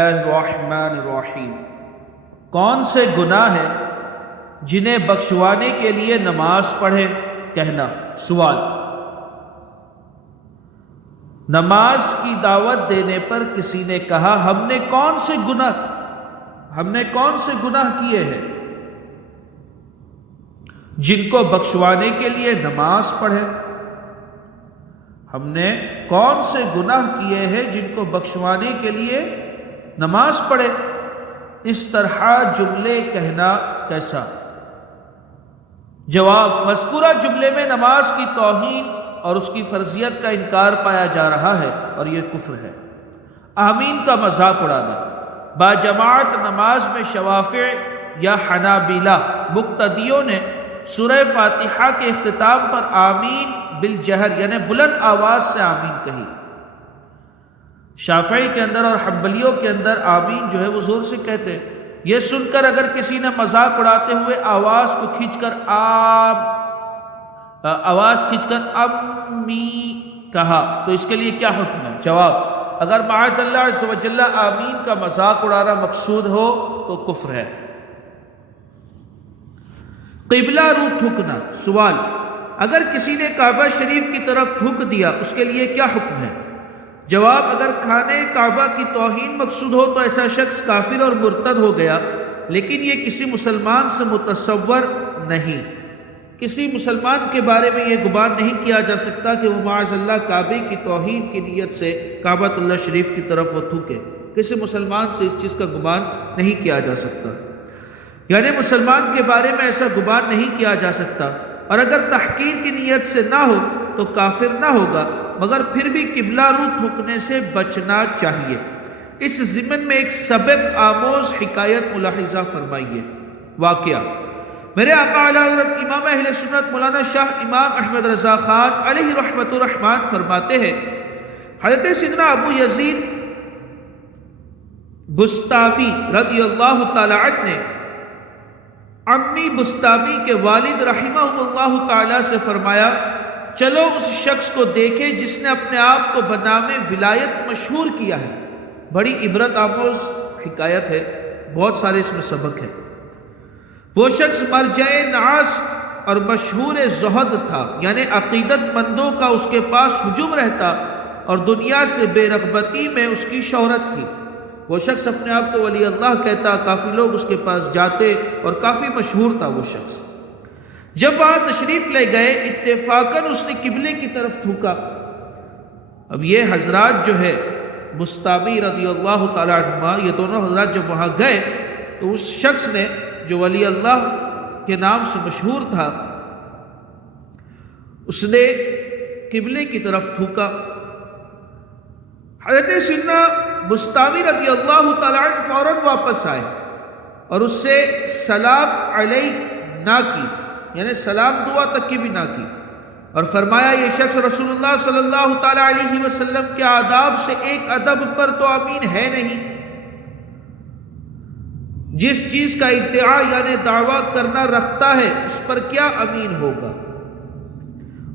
الرحمن الرحیم۔ کون سے گناہ ہیں جنہیں بخشوانے کے لیے نماز پڑھے؟ کہنا۔ سوال: نماز کی دعوت دینے پر کسی نے کہا ہم نے کون سے گناہ کیے ہیں جن کو بخشوانے کے لیے نماز پڑھے؟ ہم نے کون سے گناہ کیے ہیں جن کو بخشوانے کے لیے نماز پڑھے؟ اس طرح جملے کہنا کیسا؟ جواب: مذکورہ جملے میں نماز کی توہین اور اس کی فرضیت کا انکار پایا جا رہا ہے اور یہ کفر ہے۔ آمین کا مذاق اڑانا۔ باجماعت نماز میں شوافع یا حنابلہ مقتدیوں نے سورہ فاتحہ کے اختتام پر آمین بالجہر یعنی بلند آواز سے آمین کہی۔ شافعی کے اندر اور حنبلیوں کے اندر آمین جو ہے وہ زور سے کہتے ہیں۔ یہ سن کر اگر کسی نے مذاق اڑاتے ہوئے آواز کھینچ کر امی کہا تو اس کے لیے کیا حکم ہے؟ جواب: اگر معاذ اللہ عز و جل آمین کا مذاق اڑانا مقصود ہو تو کفر ہے۔ قبلہ رو تھوکنا۔ سوال: اگر کسی نے کعبہ شریف کی طرف تھوک دیا اس کے لیے کیا حکم ہے؟ جواب: اگر خانہ کعبہ کی توہین مقصود ہو تو ایسا شخص کافر اور مرتد ہو گیا، لیکن یہ کسی مسلمان سے متصور نہیں۔ کسی مسلمان کے بارے میں یہ گمان نہیں کیا جا سکتا کہ وہ معاذ اللہ کعبے کی توہین کی نیت سے کعبۃ اللہ شریف کی طرف وہ تھوکے۔ کسی مسلمان سے اس چیز کا گمان نہیں کیا جا سکتا، یعنی مسلمان کے بارے میں ایسا گمان نہیں کیا جا سکتا، اور اگر تحقیر کی نیت سے نہ ہو تو کافر نہ ہوگا، مگر پھر بھی قبلہ رو تھوکنے سے بچنا چاہیے۔ اس ضمن میں ایک سبق آموز حکایت ملاحظہ فرمائیے۔ واقعہ: میرے آقا اعلیٰ حضرت امام اہل سنت مولانا شاہ امام احمد رضا خان علیہ رحمت الرحمن فرماتے ہیں، حضرت سیدنا ابو یزید بسطامی رضی اللہ تعالی عنہ نے عمی بسطامی کے والد رحمہم اللہ تعالی سے فرمایا، چلو اس شخص کو دیکھیں جس نے اپنے آپ کو بنام ولایت مشہور کیا ہے۔ بڑی عبرت آموز حکایت ہے، بہت سارے اس میں سبق ہے۔ وہ شخص مرجع نعاس اور مشہور زہد تھا، یعنی عقیدت مندوں کا اس کے پاس ہجوم رہتا اور دنیا سے بے رغبتی میں اس کی شہرت تھی۔ وہ شخص اپنے آپ کو ولی اللہ کہتا، کافی لوگ اس کے پاس جاتے اور کافی مشہور تھا وہ شخص۔ جب وہاں تشریف لے گئے اتفاقاً اس نے قبلے کی طرف تھوکا۔ اب یہ حضرات جو ہے بسطامی رضی اللہ تعالی عنہ، یہ دونوں حضرات جب وہاں گئے تو اس شخص نے جو ولی اللہ کے نام سے مشہور تھا اس نے قبلے کی طرف تھوکا۔ حضرت سیدنا بسطامی رضی اللہ تعالی عنہ فوراً واپس آئے اور اس سے سلام علیک نہ کی، یعنی سلام دعا تک کی بھی نہ کی، اور فرمایا یہ شخص رسول اللہ صلی اللہ تعالی علیہ وسلم کے آداب سے ایک ادب پر تو امین ہے نہیں۔ جس چیز کا ادعا یعنی دعویٰ کرنا رکھتا ہے اس پر کیا امین ہوگا؟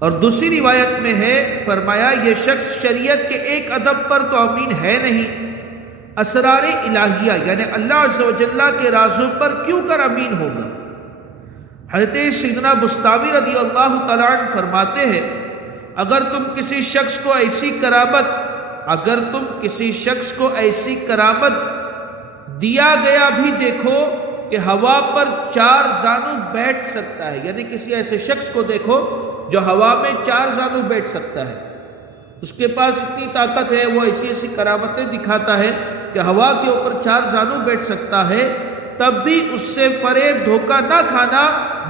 اور دوسری روایت میں ہے فرمایا یہ شخص شریعت کے ایک ادب پر تو امین ہے نہیں، اسرار الہیہ یعنی اللہ عز و جل کے رازوں پر کیوں کر امین ہوگا؟ حضرت سیدنا بسطامی رضی اللہ تعالیٰ عنہ فرماتے ہیں، اگر تم کسی شخص کو ایسی کرامت دیا گیا بھی دیکھو کہ ہوا پر 4 زانو بیٹھ سکتا ہے، یعنی کسی ایسے شخص کو دیکھو جو ہوا میں 4 زانو بیٹھ سکتا ہے، اس کے پاس اتنی طاقت ہے، وہ ایسی کرامتیں دکھاتا ہے کہ ہوا کے اوپر 4 زانو بیٹھ سکتا ہے، تب بھی اس سے فریب دھوکہ نہ کھانا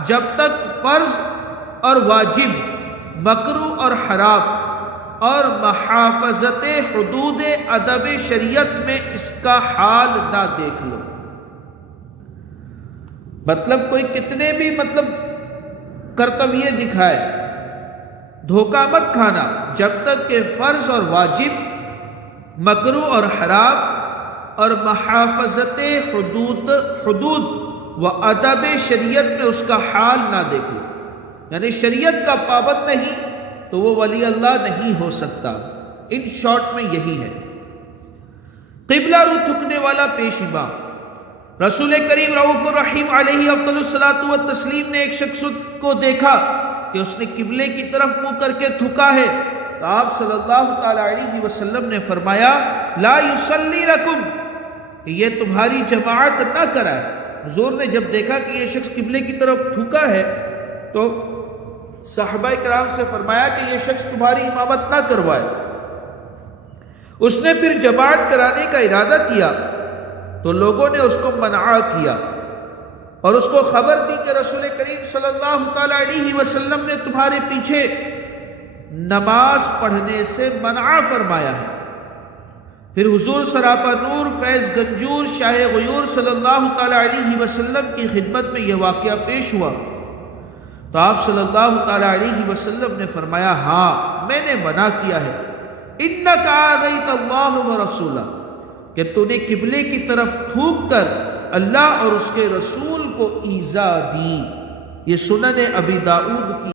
جب تک فرض اور واجب، مکروہ اور حرام اور محافظت حدود ادب شریعت میں اس کا حال نہ دیکھ لو۔ مطلب کوئی کتنے بھی کرتویے دکھائے، دھوکہ مت کھانا جب تک کہ فرض اور واجب، مکروہ اور حرام اور محافظت حدود و ادب شریعت میں اس کا حال نہ دیکھو، یعنی شریعت کا پابند نہیں تو وہ ولی اللہ نہیں ہو سکتا۔ ان شارٹ میں یہی ہے۔ قبلہ رو تھکنے والا پیش امام۔ رسول کریم رؤوف الرحیم علیہ افضل الصلاۃ والتسلیم نے ایک شخص کو دیکھا کہ اس نے قبلے کی طرف منہ کر کے تھکا ہے، تو آپ صلی اللہ تعالی علیہ وسلم نے فرمایا لا یصلی لکم، کہ یہ تمہاری جماعت نہ کرائے۔ حضور نے جب دیکھا کہ یہ شخص قبلے کی طرف تھکا ہے تو صحابہ کرام سے فرمایا کہ یہ شخص تمہاری امامت نہ کروائے۔ اس نے پھر جماعت کرانے کا ارادہ کیا تو لوگوں نے اس کو منع کیا اور اس کو خبر دی کہ رسول کریم صلی اللہ تعالی علیہ وسلم نے تمہارے پیچھے نماز پڑھنے سے منع فرمایا ہے۔ پھر حضور سراپا نور فیض گنجور شاہ غیور صلی اللہ تعالی علیہ وسلم کی خدمت میں یہ واقعہ پیش ہوا تو آپ صلی اللہ تعالی علیہ وسلم نے فرمایا ہاں میں نے منع کیا ہے، انک آذیت اللہ ورسولہ، کہ تو نے قبلے کی طرف تھوک کر اللہ اور اس کے رسول کو ایذا دی۔ یہ سنن ابی داؤد کی